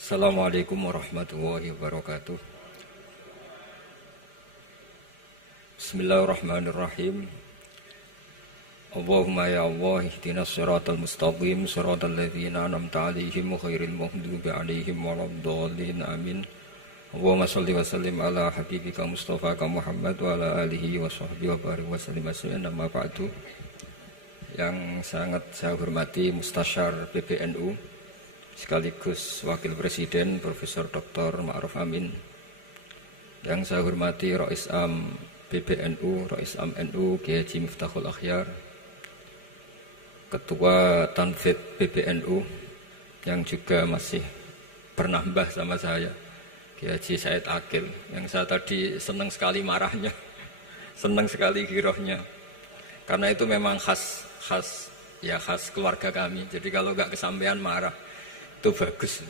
Assalamualaikum warahmatullahi wabarakatuh. Bismillahirrahmanirrahim. Allahumma ya Allah ihdinas siratal mustaqim siratal ladzina an'amta 'alaihim ghairil maghdubi 'alaihim waladdallin amin. Allahumma shalli wa sallim ala habibika Mustafa Muhammad wa ala alihi wa sahbihi wa barik wa sallim asliyan amma ba'du. Yang sangat saya hormati Mustasyar PBNU sekaligus Wakil Presiden Profesor Dr. Ma'ruf Amin. Yang saya hormati Rais Am PBNU, Rais Am NU Kiai Haji Miftahul Akhyar, Ketua Tanfid PBNU yang juga masih bernambah sama saya, Kiai Haji Said Akil, yang saya tadi senang sekali marahnya, senang sekali girohnya, karena itu memang khas keluarga kami. Jadi kalau nggak kesampaian marah itu bagus.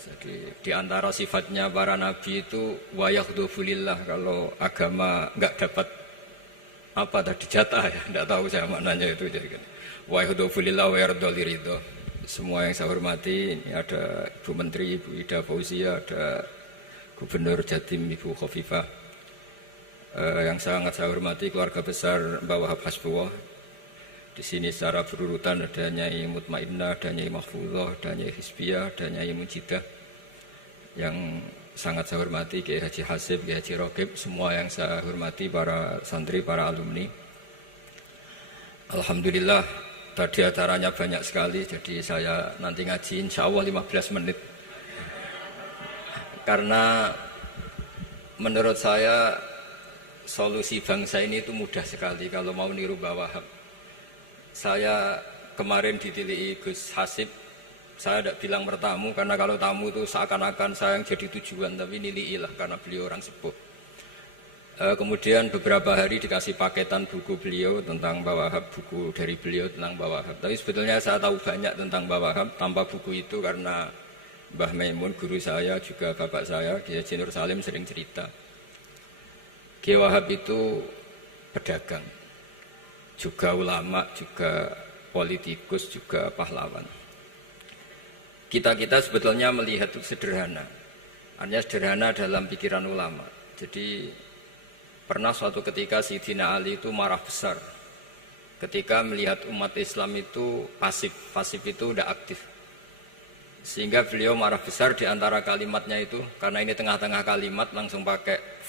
Jadi di antara sifatnya para nabi itu wayakhdufulillah, kalau agama nggak dapat apa tadi jatah ya, nggak tahu saya maknanya itu. Jadi wayakhdufulillah wayardoliridho. Semua yang saya hormati, ini ada Ibu Menteri, Ibu Ida Fauzia, ada Gubernur Jatim Ibu Khofifah, yang sangat saya hormati keluarga besar Mbak Wahab Hasbullah. Di sini secara berurutan ada Nyai Mutmainnah, ada Nyai Mahfuzah, ada Nyai Hizbiyah, ada Nyai Mujidah. Yang sangat saya hormati Kiai Haji Hasib, Kiai Haji Rokib, semua yang saya hormati para santri, para alumni. Alhamdulillah tadi acaranya banyak sekali, jadi saya nanti ngaji insya Allah 15 menit. Karena menurut saya solusi bangsa ini itu mudah sekali kalau mau niru Mbah Wahab. Saya kemarin ditilihi Gus Hasib, saya tidak bilang bertamu, karena kalau tamu itu seakan-akan saya yang jadi tujuan, tapi niliilah karena beliau orang sepuh. Kemudian beberapa hari dikasih paketan buku beliau tentang Mbah Wahab, buku dari beliau tentang Mbah Wahab. Tapi sebetulnya saya tahu banyak tentang Mbah Wahab tanpa buku itu, karena Mbah Maimun, guru saya, juga bapak saya, Kiai Haji Nur Salim sering cerita. Kiai Wahab itu pedagang, juga ulama, juga politikus, juga pahlawan. Kita sebetulnya melihat itu sederhana, hanya sederhana dalam pikiran ulama. Jadi pernah suatu ketika Sayyidina Ali itu marah besar ketika melihat umat Islam itu pasif itu tidak aktif, sehingga beliau marah besar. Di antara kalimatnya itu, karena ini tengah-tengah kalimat, langsung pakai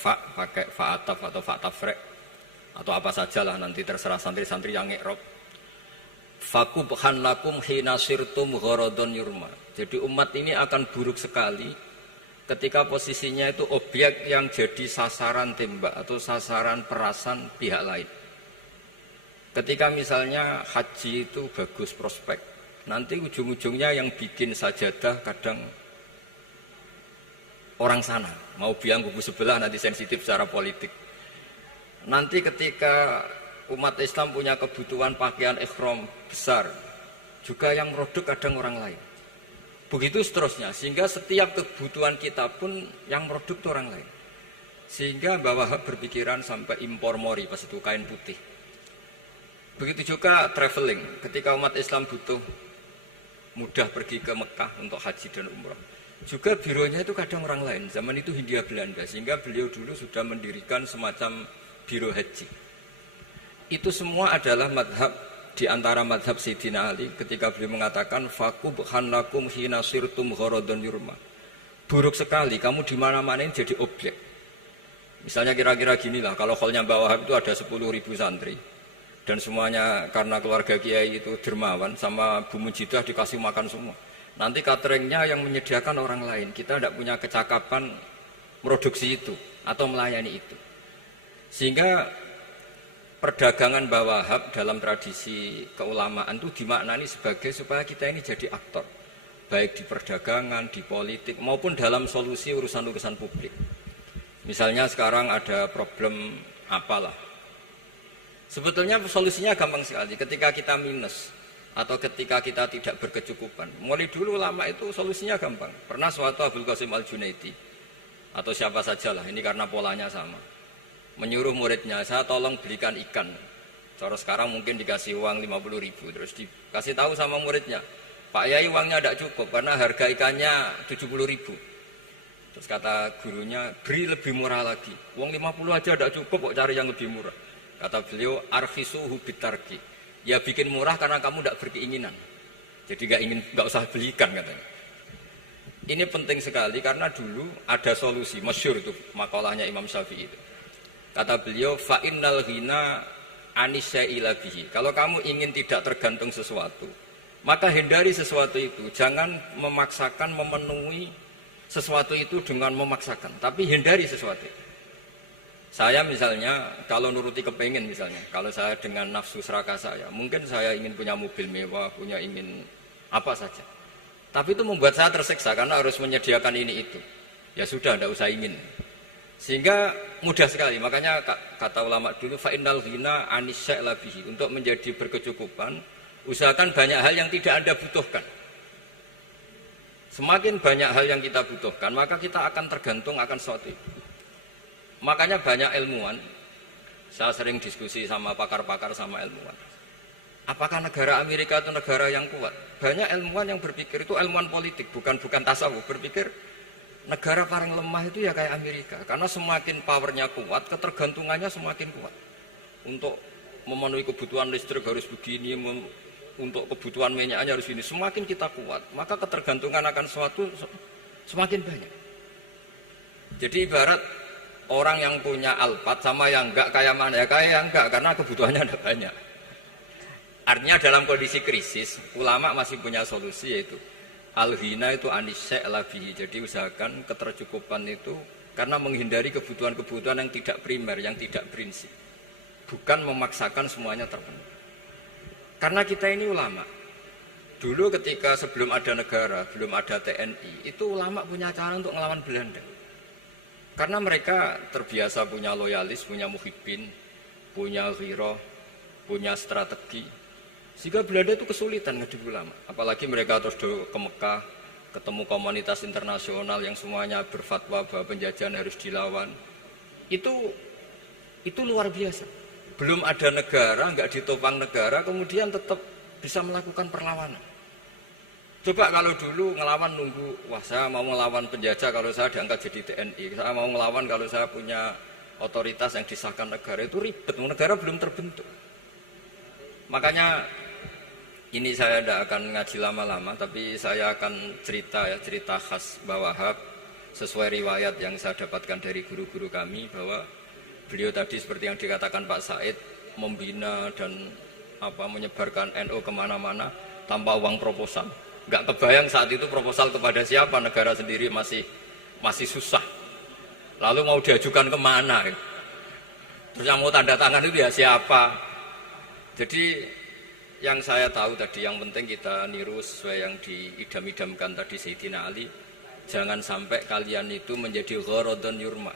fa'ataf atau fa'tafrek atau apa sajalah, nanti terserah santri-santri yang ngi'rob. Fakubhan lakum hina sirtum gharadun yurma. Jadi umat ini akan buruk sekali ketika posisinya itu objek yang jadi sasaran tembak atau sasaran perasan pihak lain. Ketika misalnya haji itu bagus prospek, nanti ujung-ujungnya yang bikin sajadah kadang orang sana, mau biang kubu sebelah, nanti sensitif secara politik. Nanti ketika umat Islam punya kebutuhan pakaian ihram besar, juga yang produk kadang orang lain. Begitu seterusnya, sehingga setiap kebutuhan kita pun yang produk itu orang lain. Sehingga Mbah Wahab berpikiran sampai impor mori, pas itu kain putih. Begitu juga traveling, ketika umat Islam butuh mudah pergi ke Mekah untuk haji dan umrah, juga bironya itu kadang orang lain. Zaman itu Hindia Belanda, sehingga beliau dulu sudah mendirikan semacam biro haji. Itu semua adalah madhab, di antara madhab Sayyidina Ali ketika beliau mengatakan fakubhan lakum hina sirtum gharadun yurma. Buruk sekali kamu di mana-mana ini jadi objek. Misalnya kira-kira ginilah, kalau hallnya Mbah Wahab itu ada 10.000 santri, dan semuanya karena keluarga kiai itu dermawan, sama Bu Mujidah dikasih makan semua. Nanti cateringnya yang menyediakan orang lain, kita tidak punya kecakapan produksi itu atau melayani itu. Sehingga perdagangan Mbah Wahab dalam tradisi keulamaan itu dimaknani sebagai supaya kita ini jadi aktor, baik di perdagangan, di politik, maupun dalam solusi urusan-urusan publik. Misalnya sekarang ada problem apalah, sebetulnya solusinya gampang sekali. Ketika kita minus atau ketika kita tidak berkecukupan, mulai dulu ulama itu solusinya gampang. Pernah suatu Abdul Qasim Al-Junaidi atau siapa sajalah, ini karena polanya sama, menyuruh muridnya, saya tolong belikan ikan. Cara sekarang mungkin dikasih uang 50.000, terus dikasih tahu sama muridnya, Pak Yai uangnya tidak cukup karena harga ikannya 70.000. Terus kata gurunya, beri lebih murah lagi. Uang 50 aja tidak cukup, kok cari yang lebih murah. Kata beliau, arkhisuhu bitarki. Ya bikin murah karena kamu tidak berkeinginan. Jadi nggak usah belikan katanya. Ini penting sekali karena dulu ada solusi, masyhur itu makalahnya Imam Syafi'i itu. Kata beliau, fa innal ghina anisya'ila bihi. Kalau kamu ingin tidak tergantung sesuatu, maka hindari sesuatu itu. Jangan memaksakan memenuhi sesuatu itu dengan memaksakan, tapi hindari sesuatu itu. Saya misalnya kalau nuruti kepengin misalnya, kalau saya dengan nafsu serakah saya, mungkin saya ingin punya mobil mewah, ingin apa saja. Tapi itu membuat saya tersiksa karena harus menyediakan ini itu. Ya sudah, tidak usah ingin. Sehingga mudah sekali. Makanya kata ulama dulu, fa innal ghina anisya'la bihi. Untuk menjadi berkecukupan, usahakan banyak hal yang tidak Anda butuhkan. Semakin banyak hal yang kita butuhkan, maka kita akan tergantung akan sesuatu itu. Makanya banyak ilmuwan, saya sering diskusi sama pakar-pakar sama ilmuwan. Apakah negara Amerika itu negara yang kuat? Banyak ilmuwan yang berpikir itu ilmuwan politik, bukan tasawuf. Berpikir negara paling lemah itu ya kayak Amerika. Karena semakin powernya kuat, ketergantungannya semakin kuat. Untuk memenuhi kebutuhan listrik harus begini, untuk kebutuhan minyaknya harus ini. Semakin kita kuat, maka ketergantungan akan sesuatu semakin banyak. Jadi ibarat orang yang punya Alphard sama yang enggak, kayak mana ya? Kayak yang enggak, karena kebutuhannya ada banyak. Artinya dalam kondisi krisis, ulama masih punya solusi, yaitu al-ghina itu anisya'la bihi. Jadi usahakan ketercukupan itu karena menghindari kebutuhan-kebutuhan yang tidak primer, yang tidak prinsip. Bukan memaksakan semuanya terpenuhi. Karena kita ini ulama. Dulu ketika sebelum ada negara, belum ada TNI, itu ulama punya cara untuk melawan Belanda. Karena mereka terbiasa punya loyalis, punya muhibbin, punya ghirah, punya strategi. Sehingga Belanda itu kesulitan ngedidik ulama. Apalagi mereka terus ke Mekah, ketemu komunitas internasional yang semuanya berfatwa bahwa penjajahan harus dilawan. Itu luar biasa. Belum ada negara, nggak ditopang negara, kemudian tetap bisa melakukan perlawanan. Coba kalau dulu ngelawan nunggu, wah saya mau ngelawan penjajah kalau saya diangkat jadi TNI, saya mau ngelawan kalau saya punya otoritas yang disahkan negara, itu ribet, negara belum terbentuk. Makanya ini saya tidak akan ngaji lama-lama, tapi saya akan cerita khas Mbah Wahab sesuai riwayat yang saya dapatkan dari guru-guru kami, bahwa beliau tadi seperti yang dikatakan Pak Said, membina dan menyebarkan NU kemana-mana tanpa uang proposal. Nggak kebayang saat itu proposal kepada siapa, negara sendiri masih susah. Lalu mau diajukan kemana? Terus yang mau tanda tangan itu ya siapa? Jadi yang saya tahu tadi, yang penting kita niru sesuai yang diidam-idamkan tadi Sayyidina Ali. Jangan sampai kalian itu menjadi gharadun yurma.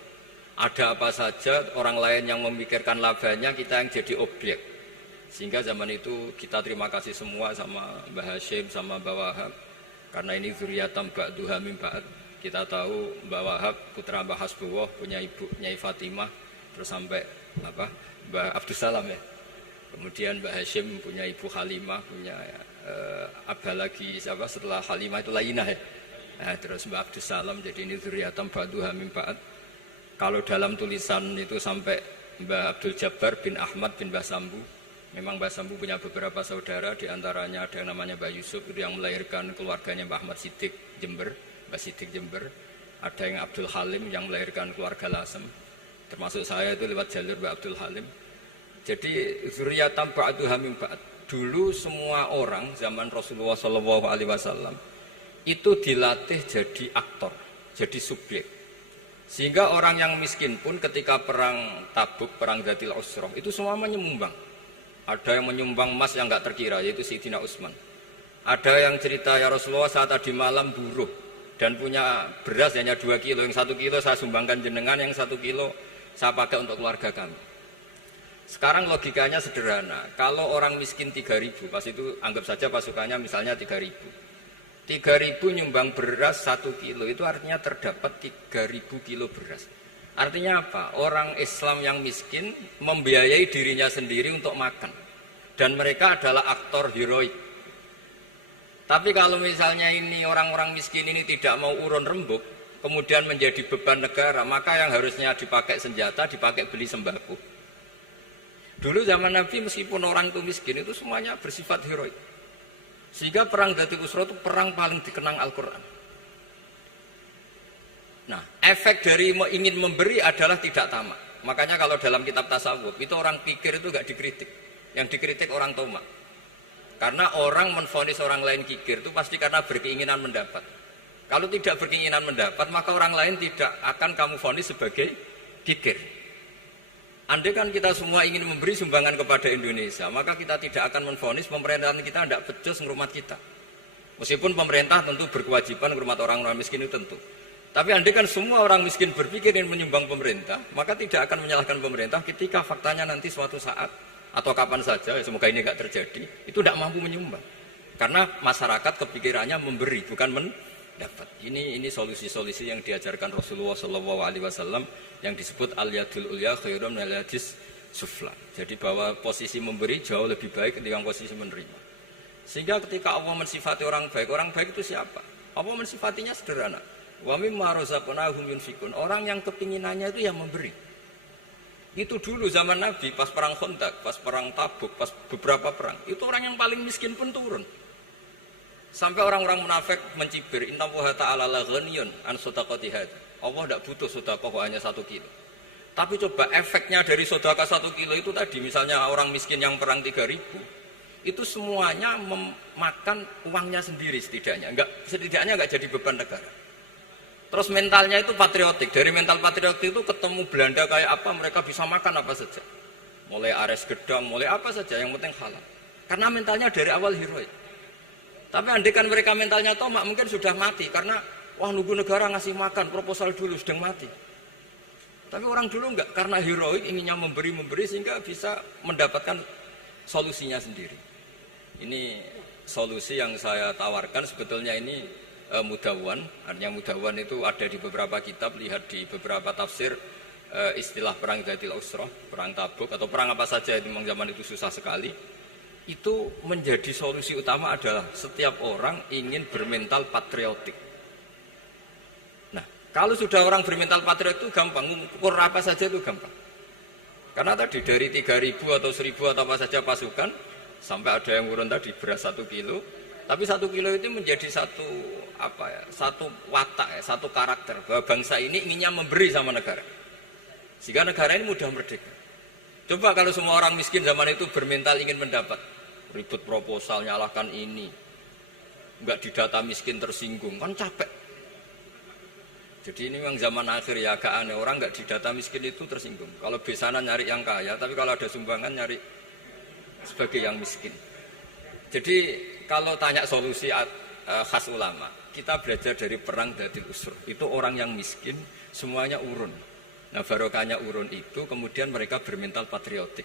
Ada apa saja orang lain yang memikirkan labanya, kita yang jadi objek. Sehingga zaman itu kita terima kasih semua sama Mbah Hashim, sama Mbah Wahab. Karena ini zuriyatam ba'duha min ba'd. Kita tahu Mbah Wahab putra Mbah Hasbullah, punya ibu Nyai Fatimah, terus sampai Mbah Abdus Salam ya. Kemudian Mbah Hashim punya ibu Halimah, punya abah lagi siapa setelah Halimah itu Lainah ya. Terus Mbah Abdus Salam, jadi ini zuriyatam ba'duha min ba'd. Kalau dalam tulisan itu sampai Mbah Abdul Jabbar bin Ahmad bin Mbah Sambu. Memang Mbah Sambu punya beberapa saudara, diantaranya ada yang namanya Mbah Yusuf, itu yang melahirkan keluarganya Mbah Ahmad Siddiq Jember, Mbah Siddiq Jember. Ada yang Abdul Halim yang melahirkan keluarga Lasem, termasuk saya itu lewat jalur Mbah Abdul Halim. Jadi zuriyatam ba'duha min ba'd. Dulu semua orang zaman Rasulullah SAW itu dilatih jadi aktor, jadi subjek. Sehingga orang yang miskin pun ketika perang Tabuk, perang Dzatil Usrah, itu semua menyumbang. Ada yang menyumbang emas yang enggak terkira, yaitu Sayyidina Utsman. Ada yang cerita, ya Rasulullah saat tadi malam buruh dan punya beras hanya 2 kilo, yang 1 kilo saya sumbangkan jenengan, yang 1 kilo saya pakai untuk keluarga kami. Sekarang logikanya sederhana, kalau orang miskin 3.000, pas itu anggap saja pasukannya misalnya 3.000. 3.000 nyumbang beras 1 kilo, itu artinya terdapat 3.000 kilo beras. Artinya apa? Orang Islam yang miskin membiayai dirinya sendiri untuk makan. Dan mereka adalah aktor heroik. Tapi kalau misalnya ini orang-orang miskin ini tidak mau urun rembuk, kemudian menjadi beban negara, maka yang harusnya dipakai senjata, dipakai beli sembako. Dulu zaman Nabi meskipun orang itu miskin, itu semuanya bersifat heroik. Sehingga perang Dhatul Usra itu perang paling dikenang Al-Quran. Nah, efek dari ingin memberi adalah tidak tamak. Makanya kalau dalam kitab tasawuf, itu orang pikir itu gak dikritik. Yang dikritik orang tomak. Karena orang menvonis orang lain kikir itu pasti karena berkeinginan mendapat. Kalau tidak berkeinginan mendapat, maka orang lain tidak akan kamu vonis sebagai kikir. Andai kan kita semua ingin memberi sumbangan kepada Indonesia, maka kita tidak akan menvonis pemerintahan kita tidak becus ngurmat kita. Meskipun pemerintah tentu berkewajiban ngurmat orang-orang miskin itu tentu. Tapi andai kan semua orang miskin berpikir ingin menyumbang pemerintah, maka tidak akan menyalahkan pemerintah ketika faktanya nanti suatu saat atau kapan saja, semoga ini tidak terjadi, itu tidak mampu menyumbang. Karena masyarakat kepikirannya memberi, bukan mendapat. Ini solusi-solusi yang diajarkan Rasulullah SAW yang disebut al-yadul ulya khairun minal yadis sufla. Jadi bahwa posisi memberi jauh lebih baik ketimbang posisi menerima. Sehingga ketika Allah mensifati orang baik itu siapa? Allah mensifatinya sederhana. Wa mimma razaqnahum yunfikun. Orang yang kepinginannya itu yang memberi. Itu dulu zaman Nabi, pas perang Khandaq, pas perang Tabuk, pas beberapa perang, itu orang yang paling miskin pun turun. Sampai orang-orang munafik mencibir, inna Allaha ta'ala la ghaniyun an shadaqati hadza. Allah tidak butuh sedekah hanya 1 kilo. Tapi coba efeknya dari sedekah 1 kilo itu tadi, misalnya orang miskin yang perang 3.000, itu semuanya memakan uangnya sendiri setidaknya enggak jadi beban negara. Terus mentalnya itu patriotik. Dari mental patriotik itu ketemu Belanda kayak apa, mereka bisa makan apa saja. Mulai ares gedang, mulai apa saja, yang penting halal. Karena mentalnya dari awal heroik. Tapi andai kan mereka mentalnya tomak, mungkin sudah mati. Karena, wah nunggu negara ngasih makan, proposal dulu, sedang mati. Tapi orang dulu enggak, karena heroik, inginnya memberi sehingga bisa mendapatkan solusinya sendiri. Ini solusi yang saya tawarkan sebetulnya ini Mudawwan, artinya Mudawwan itu ada di beberapa kitab, lihat di beberapa tafsir istilah perang Dhatul Usra, perang Tabuk atau perang apa saja itu memang zaman itu susah sekali. Itu menjadi solusi utama adalah setiap orang ingin bermental patriotik. Nah, kalau sudah orang bermental patriotik itu gampang, ukur apa saja itu gampang. Karena tadi dari 3.000 atau 1.000 atau apa saja pasukan, sampai ada yang urun tadi beras 1 kilo, tapi 1 kilo itu menjadi satu watak, satu karakter bahwa bangsa ini inginnya memberi sama negara, sehingga negara ini mudah merdeka. Coba kalau semua orang miskin zaman itu bermental ingin mendapat, ribut proposal, nyalahkan ini, nggak didata miskin tersinggung, kan capek. Jadi ini memang zaman akhir ya, agak aneh, orang nggak didata miskin itu tersinggung. Kalau besanan nyari yang kaya, tapi kalau ada sumbangan nyari sebagai yang miskin. Jadi kalau tanya solusi khas ulama, kita belajar dari perang Dhatul Usra. Itu orang yang miskin semuanya urun. Nah, barokahnya urun itu kemudian mereka bermental patriotik.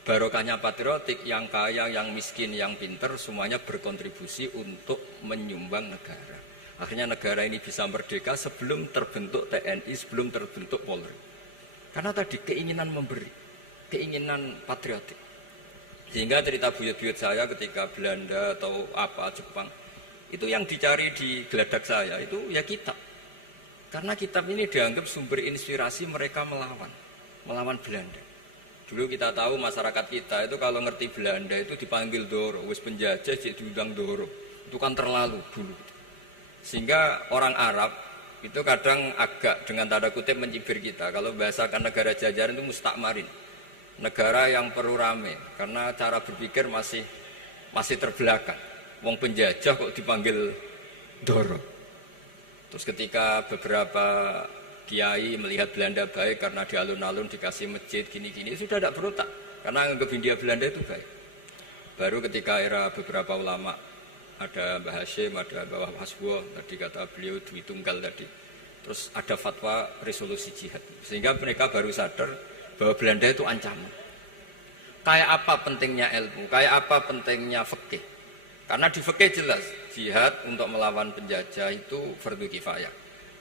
Barokahnya patriotik, yang kaya, yang miskin, yang pinter semuanya berkontribusi untuk menyumbang negara. Akhirnya negara ini bisa merdeka sebelum terbentuk TNI, sebelum terbentuk Polri. Karena tadi keinginan memberi, keinginan patriotik. Sehingga cerita buyut-buyut saya ketika Belanda atau apa Jepang, itu yang dicari di geladak saya itu ya kitab. Karena kitab ini dianggap sumber inspirasi mereka melawan Belanda. Dulu kita tahu masyarakat kita itu kalau ngerti Belanda itu dipanggil Doro, wis penjajah jadi diundang Doro. Itu kan terlalu dulu. Sehingga orang Arab itu kadang agak dengan tanda kutip mencibir kita. Kalau bahasakan negara jajahan itu mustakmarin. Negara yang perlu rame karena cara berpikir masih terbelakang. Wong penjajah kok dipanggil Doro. Terus ketika beberapa kiai melihat Belanda baik karena di alun-alun dikasih masjid gini-gini, sudah tidak berotak karena anggap Hindia Belanda itu baik. Baru ketika era beberapa ulama, ada Mbah Hashim, ada Mbah Hasbuh, tadi kata beliau Dwi Tunggal tadi. Terus ada fatwa resolusi jihad. Sehingga mereka baru sadar bahwa Belanda itu ancaman. Kayak apa pentingnya ilmu, kayak apa pentingnya fikih. Karena di fikih jelas, jihad untuk melawan penjajah itu fardu kifayah.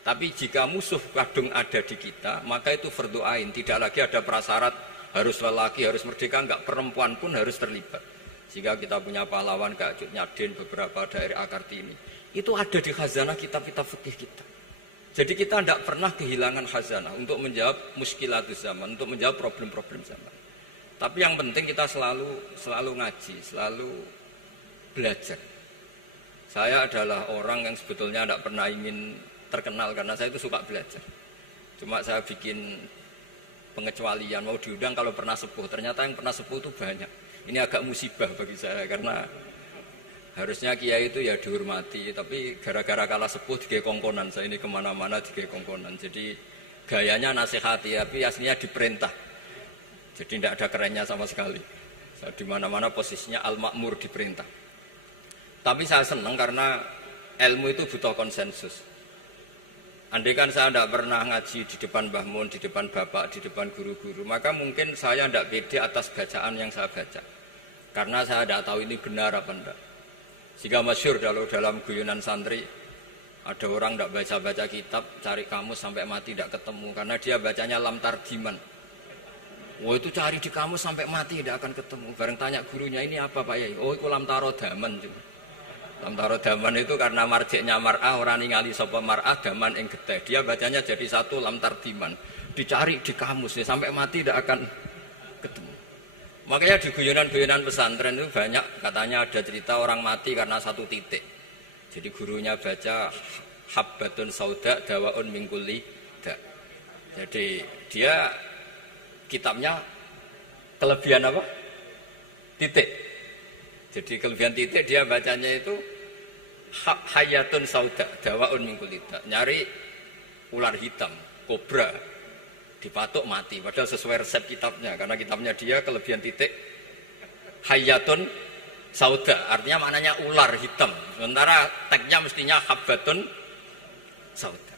Tapi jika musuh kadung ada di kita, maka itu fardu ain. Tidak lagi ada prasyarat harus lelaki, harus merdeka, enggak, perempuan pun harus terlibat. Sehingga kita punya pahlawan kayak Cut Nyadin, beberapa daerah Kartini. Itu ada di khazanah kitab-kitab fikih kita. Jadi kita tidak pernah kehilangan khazanah untuk menjawab muskilatus zaman, untuk menjawab problem-problem zaman. Tapi yang penting kita selalu ngaji, selalu belajar. Saya adalah orang yang sebetulnya tidak pernah ingin terkenal karena saya itu suka belajar. Cuma saya bikin pengecualian, mau diundang kalau pernah sepuh. Ternyata yang pernah sepuh itu banyak. Ini agak musibah bagi saya karena harusnya kiai itu ya dihormati, tapi gara-gara kalah sepuh digawe kongkonan. Saya ini kemana-mana digawe kongkonan. Jadi gayanya nasihati, tapi aslinya diperintah. Jadi tidak ada kerennya sama sekali. Saya di mana-mana posisinya al-makmur, diperintah. Tapi saya senang karena ilmu itu butuh konsensus. Andai kan saya tidak pernah ngaji di depan Mbah Mun, di depan bapak, di depan guru-guru, maka mungkin saya tidak pede atas bacaan yang saya baca. Karena saya tidak tahu ini benar apa tidak. Jika masyhur dalam guyonan santri, ada orang tidak baca-baca kitab, cari kamus sampai mati tidak ketemu. Karena dia bacanya lam tardiman. Wah itu cari di kamus sampai mati tidak akan ketemu. Bareng tanya gurunya, ini apa Pak Yai? Oh itu lam tarodaman juga. Lam tarodaman itu karena marjiknya mar'ah, orang ningali sapa mar'ah daman ing getih. Dia bacanya jadi satu lam tardiman. Dicari di kamus ya, sampai mati tidak akan ketemu. Makanya di guyonan-guyonan pesantren itu banyak katanya ada cerita orang mati karena satu titik. Jadi gurunya baca habbatun sauda dawaun min kulli da. Jadi dia kitabnya kelebihan apa? Titik. Jadi kelebihan titik dia bacanya itu hayatun sauda dawaun min kulli da. Nyari ular hitam, kobra, dipatuk mati, padahal sesuai resep kitabnya, karena kitabnya dia kelebihan titik hayatun sauda, artinya maknanya ular hitam, sementara tagnya mestinya habbatun sauda.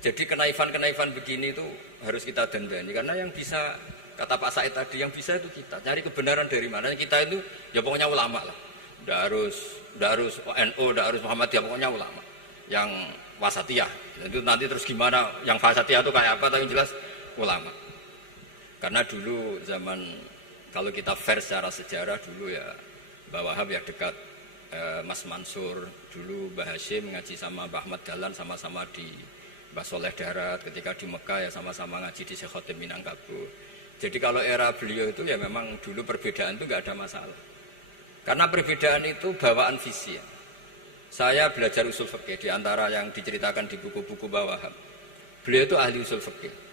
Jadi kenaifan-kenaifan begini itu harus kita dandani, karena yang bisa, kata Pak Said tadi, yang bisa itu kita cari kebenaran dari mana. Kita itu ya pokoknya ulama lah, tidak harus NU, tidak harus Muhammadiyah, pokoknya ulama yang wasatiyah. Itu nanti terus gimana yang wasatiyah itu kayak apa, tapi jelas ulama. Karena dulu zaman, kalau kita fair secara sejarah dulu ya Mbah Wahab ya dekat Mas Mansur, dulu Mbah Hashim ngaji sama Mbah Ahmad Dahlan sama-sama di Mbah Soleh Darat, ketika di Mekah ya sama-sama ngaji di Syekh Khotim Minangkabau. Jadi kalau era beliau itu ya memang dulu perbedaan itu nggak ada masalah, karena perbedaan itu bawaan visi ya. Saya belajar usul fikih di antara yang diceritakan di buku-buku Mbah Wahab, beliau itu ahli usul fikih.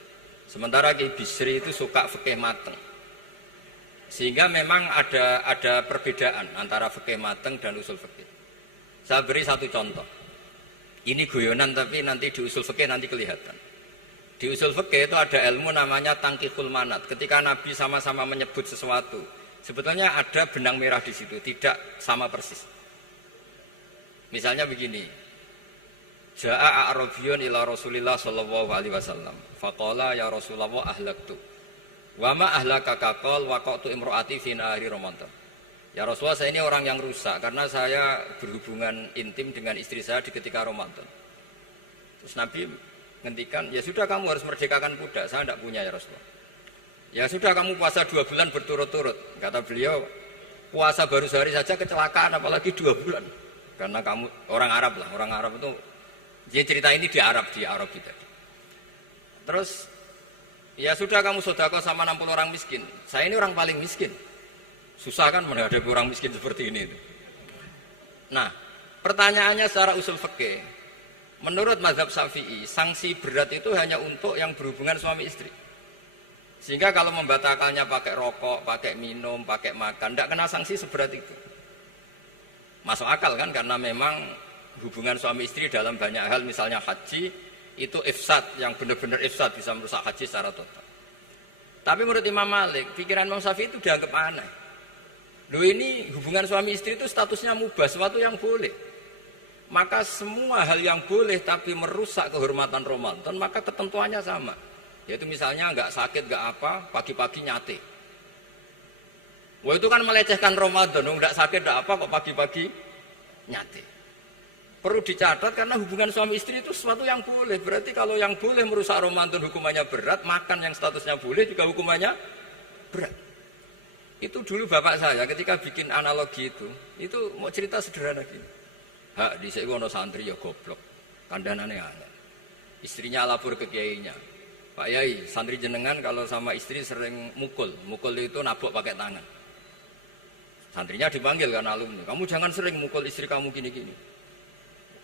Sementara Ki Bisri itu suka fikih mateng. Sehingga memang ada perbedaan antara fikih mateng dan usul fikih. Saya beri satu contoh. Ini guyonan tapi nanti di usul fikih nanti kelihatan. Di usul fikih itu ada ilmu namanya tangkihul manat. Ketika Nabi sama-sama menyebut sesuatu, sebetulnya ada benang merah di situ, tidak sama persis. Misalnya begini. Ja'a a'rabiyun ila Rasulillah sallallahu alaihi wasallam. Faqala ya Rasulullah ahlaktu. Wa ma ahlakaka qal waqatu imraati fi nahari Ramadan. Ya Rasulullah, saya ini orang yang rusak karena saya berhubungan intim dengan istri saya di ketika Ramadan. Terus Nabi ngendikan, ya sudah kamu harus merdekakan budak, saya tidak punya ya Rasulullah. Ya sudah kamu puasa 2 bulan berturut-turut. Kata beliau, puasa baru sehari saja kecelakaan apalagi 2 bulan. Karena kamu orang Arab lah, orang Arab itu dia cerita ini di Arab itu. Terus ya sudah kamu sedekah sama 60 orang miskin. Saya ini orang paling miskin. Susah kan menghadapi orang miskin seperti ini. Nah, pertanyaannya secara usul fikih. Menurut mazhab Syafi'i, sanksi berat itu hanya untuk yang berhubungan suami istri. Sehingga kalau membatalkannya pakai rokok, pakai minum, pakai makan, tidak kena sanksi seberat itu. Masuk akal kan, karena memang hubungan suami istri dalam banyak hal, misalnya haji, itu ifsad, yang benar-benar ifsad, bisa merusak haji secara total. Tapi menurut Imam Malik, pikiran Imam Syafi'i itu dianggap aneh. Loh ini hubungan suami istri itu statusnya mubah, sesuatu yang boleh. Maka semua hal yang boleh tapi merusak kehormatan Ramadan, maka ketentuannya sama. Yaitu misalnya nggak sakit, nggak apa, pagi-pagi nyate. Wah itu kan melecehkan Ramadan, nggak sakit, nggak apa, kok pagi-pagi nyate. Perlu dicatat karena hubungan suami istri itu sesuatu yang boleh. Berarti kalau yang boleh merusak Ramadan hukumannya berat, makan yang statusnya boleh juga hukumannya berat. Itu dulu bapak saya ketika bikin analogi itu mau cerita sederhana gini. Hak dhisik ono santri ya goblok. Kandhanane aneh. Istrinya lapor ke kiainya. Pak Yai, santri jenengan kalau sama istri sering mukul. Mukul itu nabok pakai tangan. Santrinya dipanggil kan alumni. Kamu jangan sering mukul istri kamu gini-gini.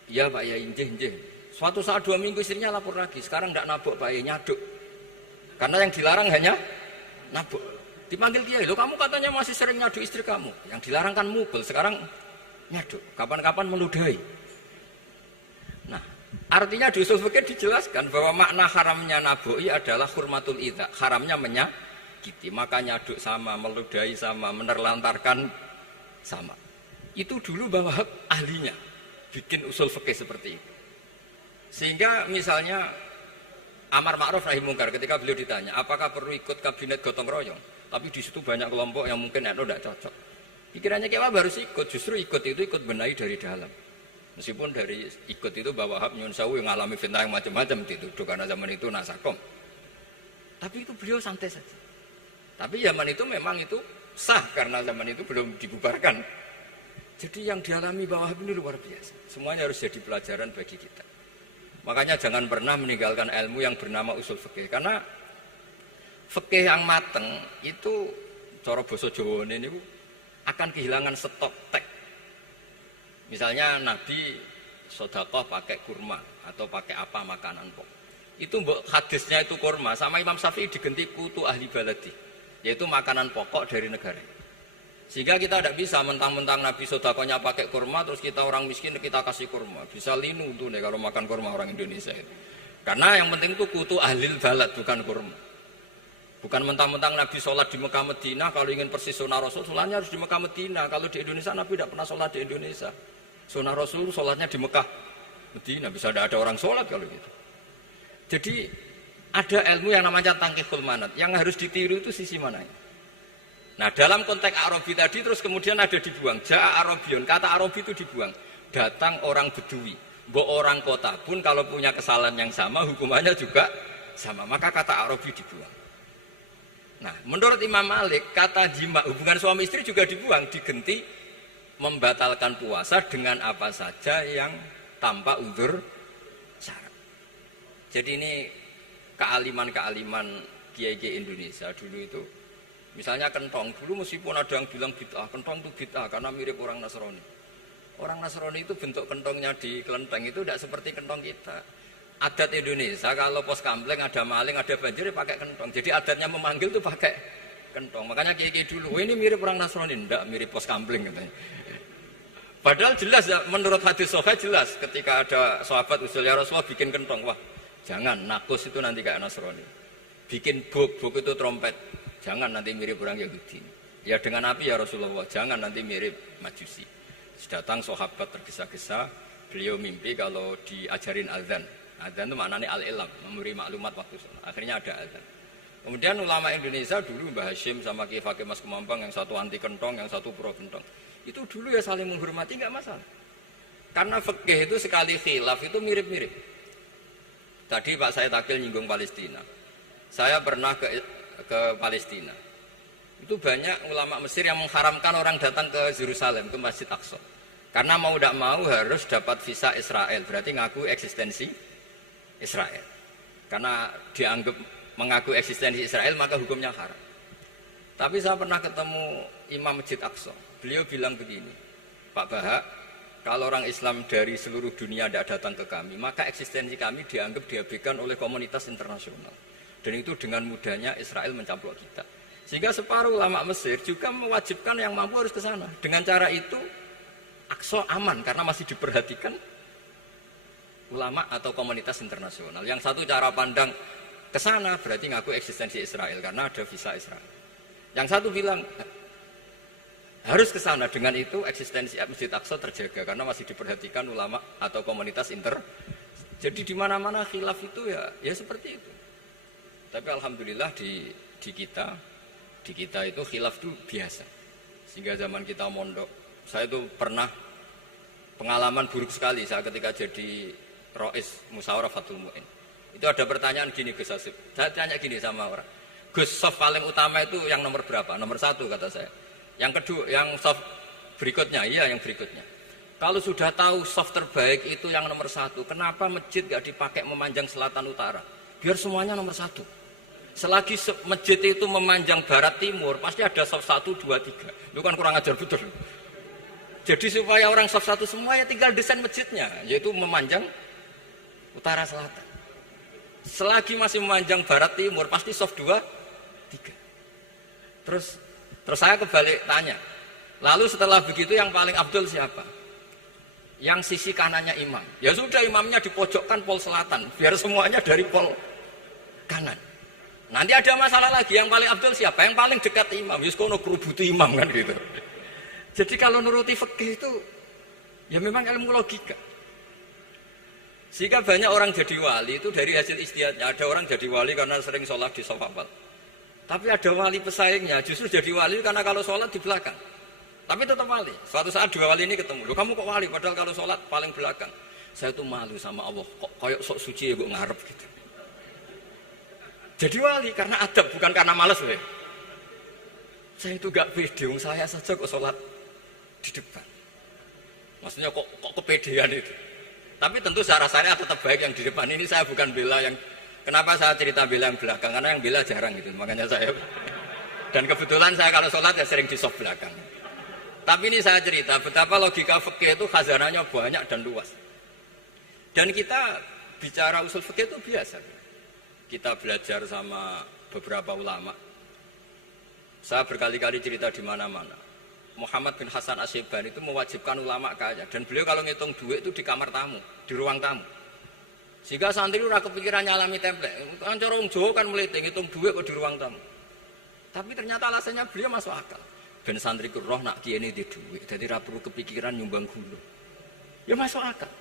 Iya Pak Yai, njeh. Suatu saat 2 minggu istrinya lapor lagi. Sekarang enggak nabok Pak Yai, nyaduk. Karena yang dilarang hanya nabok. Dipanggil kiai, lo kamu katanya masih sering nyaduk istri kamu. Yang dilarang kan mukul, sekarang nyaduk. Kapan-kapan meludahi. Nah, artinya di usul fikih dijelaskan bahwa makna haramnya naboi adalah hurmatul idza, haramnya menyakiti. Maka nyaduk sama, meludahi sama, menerlantarkan sama. Itu dulu bahwa ahlinya bikin usul fikih seperti itu. Sehingga misalnya amar ma'ruf nahi mungkar ketika beliau ditanya, apakah perlu ikut kabinet gotong royong? Tapi di situ banyak kelompok yang mungkin tidak cocok. Pikirannya kayak harus ikut, justru ikut itu ikut benahi dari dalam. Meskipun dari ikut itu bahwa Wahab nyun sewu yang ngalami fitnah yang macam-macam dituduh karena zaman itu nasakom. Tapi itu beliau santai saja. Tapi zaman itu memang itu sah karena zaman itu belum dibubarkan. Jadi yang dialami Wahab ini luar biasa. Semuanya harus jadi pelajaran bagi kita. Makanya jangan pernah meninggalkan ilmu yang bernama usul fikih, karena fikih yang mateng itu cara basa Jawa ini akan kehilangan stok teks. Misalnya Nabi sedekah pakai kurma atau pakai apa makanan pokok. Itu hadisnya itu kurma, sama Imam Syafi'i digenti kutu ahli baladi, yaitu makanan pokok dari negara. Sehingga kita tidak bisa mentang-mentang Nabi sedekahnya pakai kurma terus kita orang miskin kita kasih kurma. Bisa linu tuh nih kalau makan kurma orang Indonesia itu. Karena yang penting itu kutu ahli balad bukan kurma. Bukan mentang-mentang Nabi sholat di Mekah Medina, kalau ingin persis sunnah Rasul, sholatnya harus di Mekah Medina. Kalau di Indonesia Nabi tidak pernah sholat di Indonesia. Sunnah Rasul sholatnya di Mekah Medina, bisa ada orang sholat kalau gitu. Jadi ada ilmu yang namanya tangkihul manat, yang harus ditiru itu sisi mana? Nah dalam konteks Arabi tadi terus kemudian ada dibuang, Ja'a Arabion, kata Arabi itu dibuang. Datang orang Bedui, orang kota pun kalau punya kesalahan yang sama, hukumannya juga sama, maka kata Arabi dibuang. Nah, menurut Imam Malik, kata jima, hubungan suami istri juga dibuang, digenti membatalkan puasa dengan apa saja yang tanpa uzur syarat. Jadi ini kealiman-kealiman kiai-kiai Indonesia dulu itu, misalnya kentong, dulu meskipun ada yang bilang bid'ah, kentong itu bid'ah karena mirip orang Nasrani. Orang Nasrani itu bentuk kentongnya di kelenteng itu tidak seperti kentong kita. Adat Indonesia kalau pos kampleng ada maling, ada banjir pakai kentong. Jadi adatnya memanggil tuh pakai kentong. Makanya kiai-kiai dulu, ini mirip orang Nasrani, enggak mirip pos kampleng katanya. Padahal jelas ya, menurut hadis sahih jelas ketika ada sahabat usul ya Rasulullah bikin kentong, wah jangan nakus itu nanti kayak Nasrani. Bikin buk itu trompet, jangan nanti mirip orang Yahudi. Ya dengan api ya Rasulullah, jangan nanti mirip Majusi. Datang sahabat tergesa-gesa, beliau mimpi kalau diajarin azan. Azan itu maknanya al-ilam, memberi maklumat waktu sholat. Akhirnya ada azan. Kemudian ulama Indonesia dulu Mbah Hashim sama Ki Fakih Mas Kemampang, yang satu anti kentong, yang satu pro kentong. Itu dulu ya saling menghormati, nggak masalah. Karena fikih itu sekali khilaf itu mirip-mirip. Tadi Pak saya Takil nyinggung Palestina. Saya pernah ke Palestina. Itu banyak ulama Mesir yang mengharamkan orang datang ke Yerusalem, ke Masjid Aqsa. Karena mau tidak mau harus dapat visa Israel, berarti ngaku eksistensi Israel. Karena dianggap mengaku eksistensi Israel maka hukumnya haram. Tapi saya pernah ketemu Imam Masjid Aqsa. Beliau bilang begini, Pak Bahak, kalau orang Islam dari seluruh dunia tidak datang ke kami, maka eksistensi kami dianggap diabaikan oleh komunitas internasional. Dan itu dengan mudahnya Israel mencaplok kita. Sehingga separuh ulama Mesir juga mewajibkan yang mampu harus ke sana. Dengan cara itu Aqsa aman karena masih diperhatikan ulama atau komunitas internasional. Yang satu cara pandang ke sana berarti ngaku eksistensi Israel karena ada visa Israel. Yang satu bilang harus ke sana, dengan itu eksistensi Masjid Aqsa terjaga karena masih diperhatikan ulama atau komunitas Jadi di mana-mana khilaf itu ya seperti itu. Tapi alhamdulillah di kita itu khilaf itu biasa. Sehingga zaman kita mondok, saya itu pernah pengalaman buruk sekali saya ketika jadi Rois Musyawarah Fatul Mu'in. Itu ada pertanyaan gini Gus Hasib. Saya tanya gini sama orang, Gus, soft paling utama itu yang nomor berapa? Nomor 1 kata saya. Yang kedua, yang soft berikutnya, iya yang berikutnya. Kalau sudah tahu soft terbaik itu yang nomor 1, kenapa masjid gak dipakai memanjang selatan utara? Biar semuanya nomor 1. Selagi masjid itu memanjang barat timur, pasti ada soft 1, 2, 3. Itu kan kurang ajar betul. Jadi supaya orang soft 1 semua ya tinggal desain masjidnya, yaitu memanjang utara selatan. Selagi masih memanjang barat timur, pasti soft 2, 3. Terus saya kebalik tanya. Lalu setelah begitu yang paling abdul siapa? Yang sisi kanannya imam. Ya sudah, imamnya dipojokkan pol selatan, biar semuanya dari pol kanan. Nanti ada masalah lagi, yang paling abdul siapa? Yang paling dekat imam. Yuskono kerubuti imam kan gitu. Jadi kalau nuruti fikih itu ya memang ilmu logika. Sehingga banyak orang jadi wali itu dari hasil ijtihadnya. Ada orang jadi wali karena sering sholat di shaf awal. Tapi ada wali pesaingnya justru jadi wali karena kalau sholat di belakang. Tapi tetap wali. Suatu saat dua wali ini ketemu. Loh, kamu kok wali padahal kalau sholat paling belakang. Saya tuh malu sama Allah. Kok kayak sok suci ya kok ngarep gitu. Jadi wali karena adab, bukan karena malas. Saya itu gak pede, saya saja kok sholat di depan. Maksudnya kok kepedean itu. Tapi tentu secara syariat tetap baik yang di depan. Ini saya bukan bela yang, kenapa saya cerita bela yang belakang, karena yang bela jarang gitu. Makanya saya, dan kebetulan saya kalau sholat ya sering di soft belakang. Tapi ini saya cerita betapa logika fikih itu khazanahnya banyak dan luas. Dan kita bicara usul fikih itu biasa. Kita belajar sama beberapa ulama. Saya berkali-kali cerita di mana-mana. Muhammad bin Hasan Asyibani itu mewajibkan ulama kaya. Dan beliau kalau ngitung duit itu di kamar tamu, di ruang tamu. Sehingga santri itu kepikiran nyalami template. Kan cara wong Jawa kan meliti ngitung duit kok di ruang tamu. Tapi ternyata alasannya beliau masuk akal. Ben santri ku roh nak kiye ini di duit. Jadi ra perlu kepikiran nyumbang gulu. Ya masuk akal.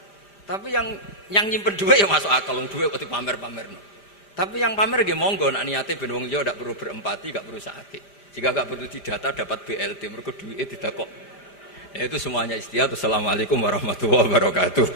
Tapi yang nyimpen duit ya masuk akal. Wong duit kok dipamer-pamerno. Tapi yang pamer nggih monggo nak niate ben wong Jawa ndak perlu berempati, nggak perlu sakit. Jika nggak perlu didata dapat BLT, mergo duitnya tidak kok. Ya, itu semuanya istihad. Assalamualaikum warahmatullahi wabarakatuh.